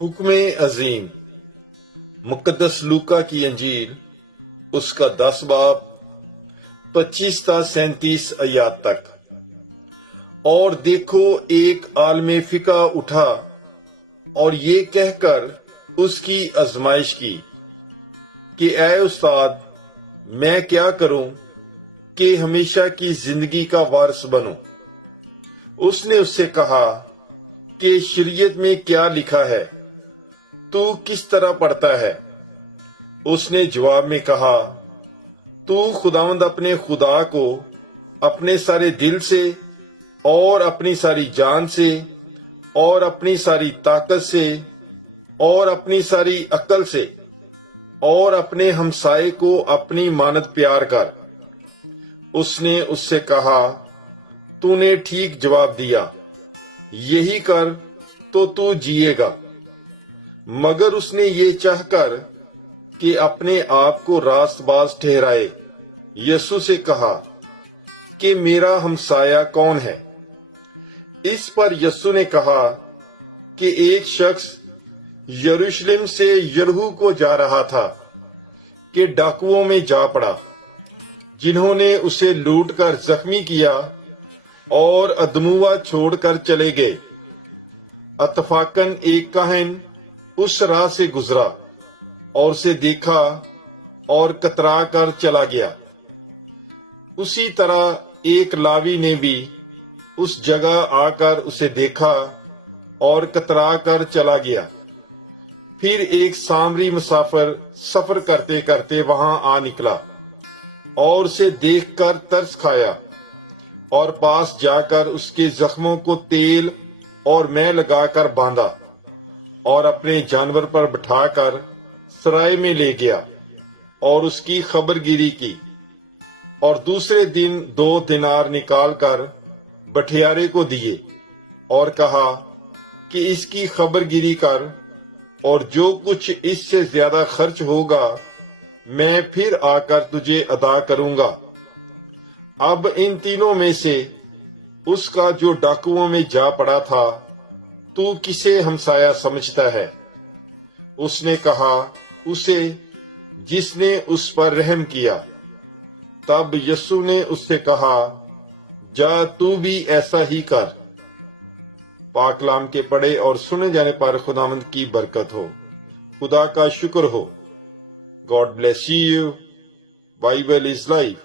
حکم عظیم مقدس لوکا کی انجیل اس کا 10 باب 25 تا 37 آیات تک۔ اور دیکھو ایک عالم فقہ اٹھا اور یہ کہہ کر اس کی آزمائش کی کہ اے استاد، میں کیا کروں کہ ہمیشہ کی زندگی کا وارث بنوں؟ اس نے اس سے کہا کہ شریعت میں کیا لکھا ہے، تو کس طرح پڑھتا ہے؟ اس نے جواب میں کہا، تو خداوند اپنے خدا کو اپنے سارے دل سے اور اپنی ساری جان سے اور اپنی ساری طاقت سے اور اپنی ساری عقل سے اور اپنے ہمسائے کو اپنی مانند پیار کر۔ اس نے اس سے کہا، تو نے ٹھیک جواب دیا، یہی کر تو جیے گا۔ مگر اس نے یہ چاہ کر کہ اپنے آپ کو راست باز ٹھہرائے، یسوع سے کہا کہ میرا ہمسایہ کون ہے؟ اس پر یسوع نے کہا کہ ایک شخص یروشلم سے یریحو کو جا رہا تھا کہ ڈاکوؤں میں جا پڑا، جنہوں نے اسے لوٹ کر زخمی کیا اور ادموا چھوڑ کر چلے گئے۔ اتفاقاً ایک کاہن اس راہ سے گزرا اور اسے دیکھا اور کترا کر چلا گیا۔ اسی طرح ایک لاوی نے بھی اس جگہ آ کر اسے دیکھا اور کترا کر چلا گیا۔ پھر ایک سامری مسافر سفر کرتے کرتے وہاں آ نکلا اور اسے دیکھ کر ترس کھایا اور پاس جا کر اس کے زخموں کو تیل اور مے لگا کر باندھا اور اپنے جانور پر بٹھا کر سرائے میں لے گیا اور اس کی خبر گیری کی، اور دوسرے دن 2 دینار نکال کر بٹھیارے کو دیے اور کہا کہ اس کی خبر گیری کر، اور جو کچھ اس سے زیادہ خرچ ہوگا میں پھر آ کر تجھے ادا کروں گا۔ اب ان تینوں میں سے اس کا جو ڈاکوؤں میں جا پڑا تھا، تو کسے ہمسایہ سمجھتا ہے؟ اس نے کہا، اسے جس نے اس پر رحم کیا۔ تب یسوع نے اس سے کہا، جا تو بھی ایسا ہی کر۔ پاک کلام کے پڑھے اور سنے جانے پر خداوند کی برکت ہو۔ خدا کا شکر ہو۔ God bless you. Bible is life.